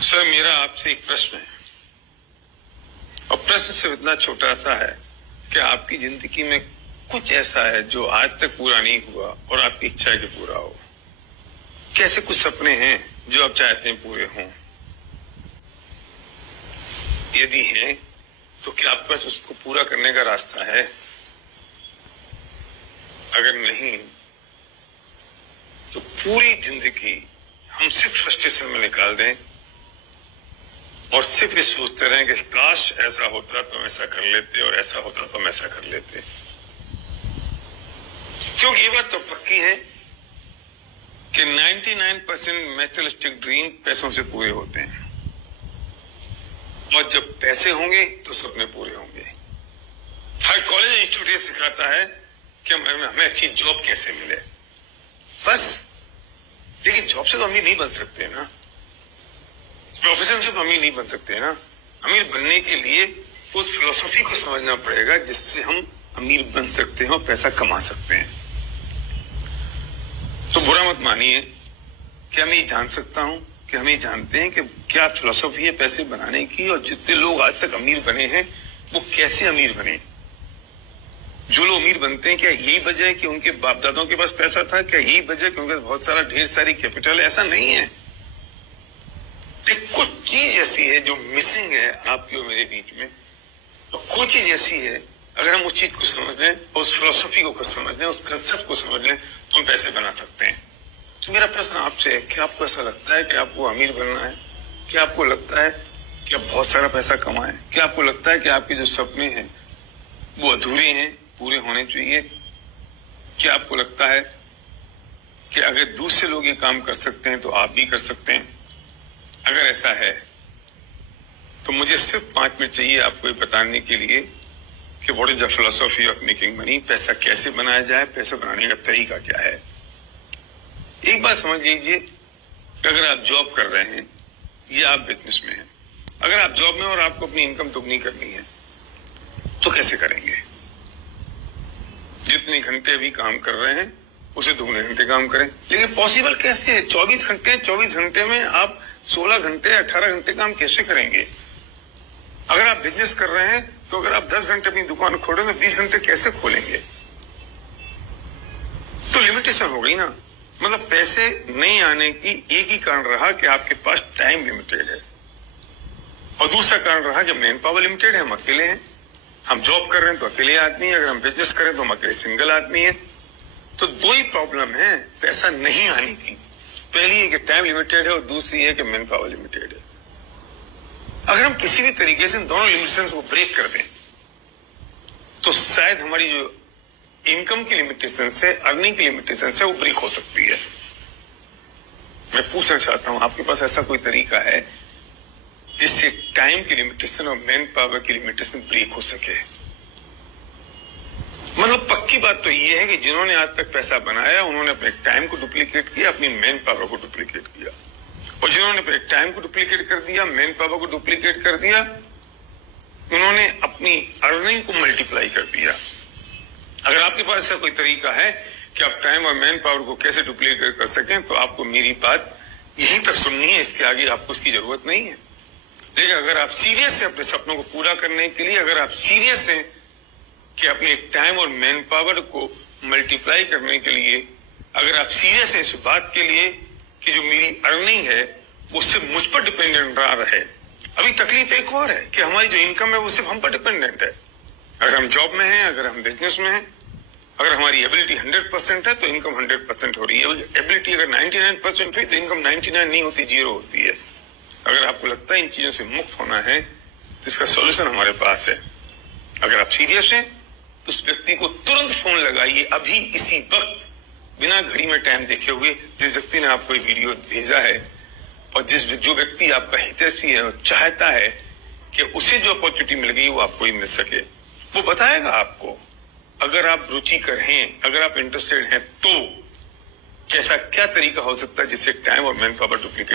Sir, मेरा आपसे एक प्रश्न है और प्रश्न सिर्फ इतना छोटा सा है कि आपकी जिंदगी में कुछ ऐसा है जो आज तक पूरा नहीं हुआ और आपकी इच्छा है कि पूरा हो। कैसे कुछ सपने हैं जो आप चाहते हैं पूरे हों? यदि हैं तो क्या आपके पास उसको पूरा करने का रास्ता है? अगर नहीं तो पूरी जिंदगी हम सिर्फ फ्रस्ट्रेशन में निकाल दें और सिर्फ ये सोचते रहें कि काश ऐसा होता तो हम ऐसा कर लेते और ऐसा होता तो हम ऐसा कर लेते। क्योंकि ये बात तो पक्की है कि 99% मैटेरियलिस्टिक ड्रीम पैसों से पूरे होते हैं और जब पैसे होंगे तो सपने पूरे होंगे। हर कॉलेज इंस्टीट्यूट ये सिखाता है कि हमें अच्छी जॉब कैसे मिले, बस। लेकिन जॉब से तो अमीर नहीं बन सकते ना, प्रोफेशन से तो अमीर नहीं बन सकते ना। अमीर बनने के लिए उस फिलोसफी को समझना पड़ेगा जिससे हम अमीर बन सकते हैं और पैसा कमा सकते हैं। तो बुरा मत मानिए कि मैं ये जान सकता हूं कि हम ये जानते हैं कि क्या फिलोसफी है पैसे बनाने की, और जितने लोग आज तक अमीर बने हैं वो कैसे अमीर बने। जो लोग अमीर बनते हैं क्या यही वजह है कि उनके बाप दादाओं के पास पैसा था? क्या यही वजह कि उनके पास बहुत सारा ढेर सारी कैपिटल है? ऐसा नहीं है। कुछ चीज ऐसी है जो मिसिंग है आपके और मेरे बीच में, तो कोई चीज ऐसी है अगर हम उस चीज को समझ लें, उस फिलोसफी को समझ लें, उस कंसेप्ट को समझ लें तो हम पैसे बना सकते हैं। तो मेरा प्रश्न आपसे है कि आपको ऐसा लगता है कि आपको अमीर बनना है? क्या आपको लगता है कि आप बहुत सारा पैसा कमाएं? क्या आपको लगता है कि आपके जो सपने हैं वो अधूरे हैं, पूरे होने चाहिए? क्या आपको लगता है कि अगर दूसरे लोग ये काम कर सकते हैं तो आप भी कर सकते हैं? अगर ऐसा है तो मुझे सिर्फ 5 मिनट चाहिए आपको ये बताने के लिए कि what is the philosophy of making money. पैसा कैसे बनाया जाए, पैसा बनाने का तरीका क्या है। एक बात समझ लीजिए कि अगर आप जॉब कर रहे हैं या आप बिजनेस में हैं, अगर आप जॉब में और आपको अपनी इनकम दुगनी करनी है तो कैसे करेंगे? जितने घंटे अभी काम कर रहे हैं उसे 2 घंटे काम करें। लेकिन पॉसिबल कैसे है? 24 घंटे 24 घंटे में आप 16 घंटे 18 घंटे काम कैसे करेंगे? अगर आप बिजनेस कर रहे हैं तो अगर आप 10 घंटे अपनी दुकान खोलें तो 20 घंटे कैसे खोलेंगे? तो लिमिटेशन हो गई ना। मतलब पैसे नहीं आने की एक ही कारण रहा कि आपके पास टाइम लिमिटेड है, और दूसरा कारण रहा कि मैन पावर लिमिटेड है, हम अकेले हैं। हम जॉब कर रहे हैं तो अकेले आदमी है, अगर हम बिजनेस करें तो हम अकेले सिंगल आदमी है। तो 2 ही प्रॉब्लम है पैसा नहीं आने की। पहली है कि टाइम लिमिटेड है और दूसरी है कि मैन पावर लिमिटेड है। अगर हम किसी भी तरीके से इन दोनों लिमिटेशंस को ब्रेक कर दें तो शायद हमारी जो इनकम की लिमिटेशन से, अर्निंग की लिमिटेशन से वो ब्रेक हो सकती है। मैं पूछना चाहता हूं आपके पास ऐसा कोई तरीका है जिससे टाइम की लिमिटेशन और मैन पावर की लिमिटेशन ब्रेक हो सके? मतलब पक्की बात तो ये है कि जिन्होंने आज तक पैसा बनाया उन्होंने अपने टाइम को डुप्लीकेट किया, अपनी मैन पावर को डुप्लीकेट किया, और जिन्होंने अपने टाइम को डुप्लीकेट कर दिया, मैन पावर को डुप्लीकेट कर दिया, उन्होंने अपनी अर्निंग को मल्टीप्लाई कर दिया। अगर आपके पास ऐसा कोई तरीका है कि आप टाइम और मैन पावर को कैसे डुप्लीकेट कर सकें तो आपको मेरी बात यहीं तक सुननी है, इसके आगे आपको उसकी जरूरत नहीं है। लेकिन अगर आप सीरियस हैं अपने सपनों को पूरा करने के लिए, अगर आप सीरियस हैं कि अपने टाइम और मैन पावर को मल्टीप्लाई करने के लिए, अगर आप सीरियस हैं इस बात के लिए कि जो मेरी अर्निंग है वो सिर्फ मुझ पर डिपेंडेंट रहा है। अभी तकलीफ एक और है कि हमारी जो इनकम है वो सिर्फ हम पर डिपेंडेंट है। अगर हम जॉब में हैं, अगर हम बिजनेस में हैं, अगर हमारी एबिलिटी 100% है तो इनकम 100% हो रही है। एबिलिटी अगर 99% हुई तो इनकम 99 नहीं होती, 0 होती है। अगर आपको लगता है इन चीजों से मुक्त होना है तो इसका सॉल्यूशन हमारे पास है। अगर आप सीरियस हैं तो उस व्यक्ति को तुरंत फोन लगाइए, अभी इसी वक्त, बिना घड़ी में टाइम देखे हुए, जिस व्यक्ति ने आपको ये वीडियो भेजा है और जो व्यक्ति आपका हितैषी है और चाहता है कि उसे जो अपॉर्चुनिटी मिल गई वो आपको ही मिल सके, वो बताएगा आपको। अगर आप रुचिकर हैं, अगर आप इंटरेस्टेड हैं तो कैसा क्या तरीका हो सकता है जिससे टाइम और मैन पावर डुप्लीकेट